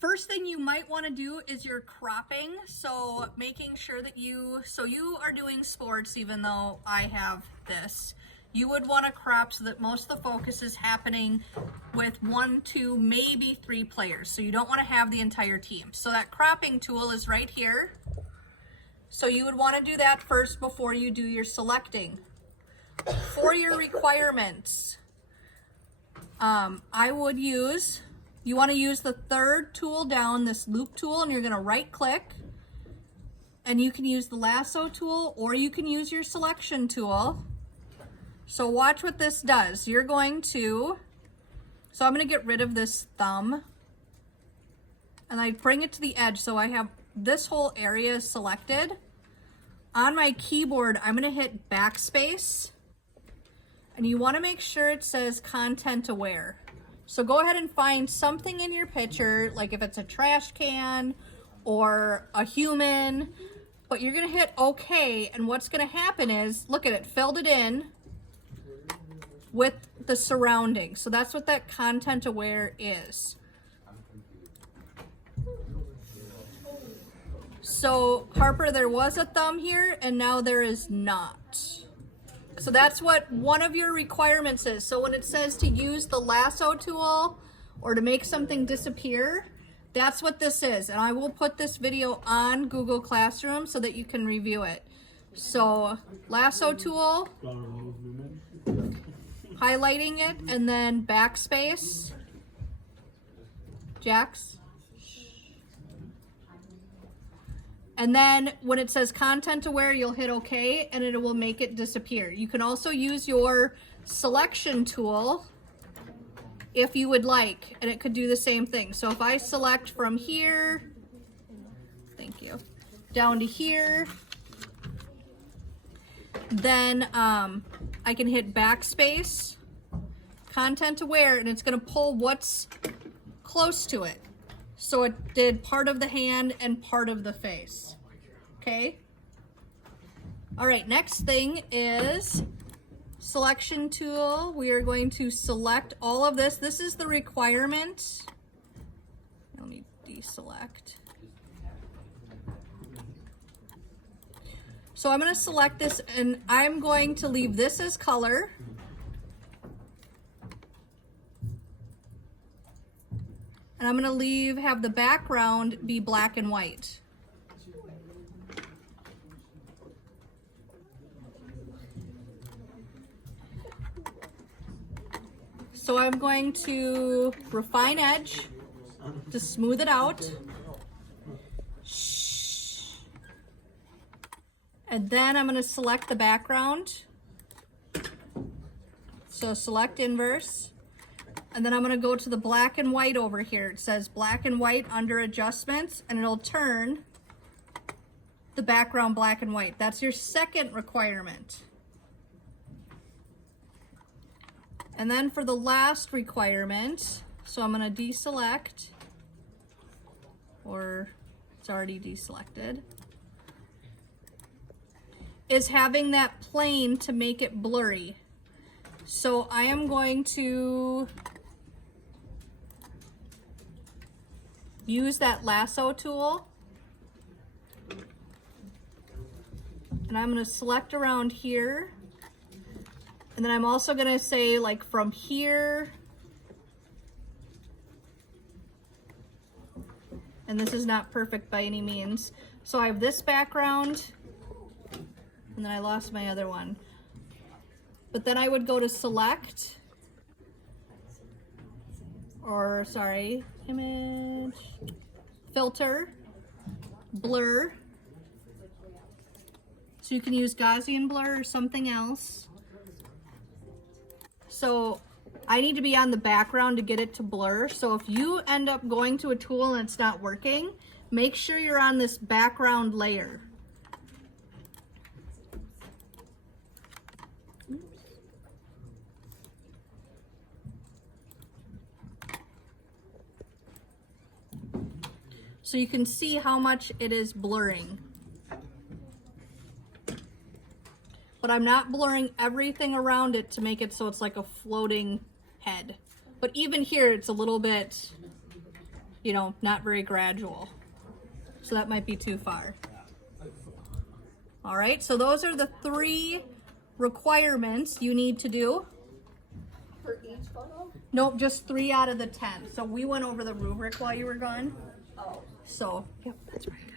First thing you might want to do is your cropping. So making sure that you are doing sports, even though I have this. You would want to crop so that most of the focus is happening with 1, 2, maybe 3 players. So you don't want to have the entire team. So that cropping tool is right here. So you would want to do that first before you do your selecting. For your requirements, you want to use the third tool down, this loop tool, and you're going to right click. And you can use the lasso tool or you can use your selection tool. So watch what this does. So I'm going to get rid of this thumb. And I bring it to the edge so I have this whole area selected. On my keyboard, I'm going to hit backspace. And you want to make sure it says content aware. So go ahead and find something in your picture, like if it's a trash can or a human, but you're going to hit OK. And what's going to happen is, look at it, filled it in with the surroundings. So that's what that content aware is. So Harper, there was a thumb here and now there is not. So that's what one of your requirements is. So when it says to use the lasso tool or to make something disappear, that's what this is. And I will put this video on Google Classroom so that you can review it. So lasso tool, highlighting it, and then backspace. Jax. And then when it says content aware, you'll hit OK and it will make it disappear. You can also use your selection tool if you would like, and it could do the same thing. So if I select from here, thank you, down to here, then I can hit backspace, content aware, and it's going to pull what's close to it. So it did part of the hand and part of the face. Okay. All right, next thing is selection tool. We are going to select all of this. This is the requirement. Let me deselect. So I'm going to select this and I'm going to leave this as color. And I'm going to have the background be black and white. So I'm going to refine edge to smooth it out. And then I'm going to select the background. So select inverse. And then I'm going to go to the black and white over here. It says black and white under adjustments, and it'll turn the background black and white. That's your second requirement. And then for the last requirement, so I'm going to deselect, or it's already deselected, is having that plane to make it blurry. So I am going to use that lasso tool, and I'm going to select around here, and then I'm also going to say like from here, and this is not perfect by any means, so I have this background and then I lost my other one, but then I would go to select, or sorry, image, filter, blur. So you can use Gaussian blur or something else. So I need to be on the background to get it to blur. So if you end up going to a tool and it's not working, make sure you're on this background layer. So you can see how much it is blurring. But I'm not blurring everything around it to make it so it's like a floating head. But even here, it's a little bit you know, not very gradual. So that might be too far. All right, so those are the 3 requirements you need to do. For each photo? Nope, just 3 out of the 10. So we went over the rubric while you were gone. Oh. So, yep, that's right.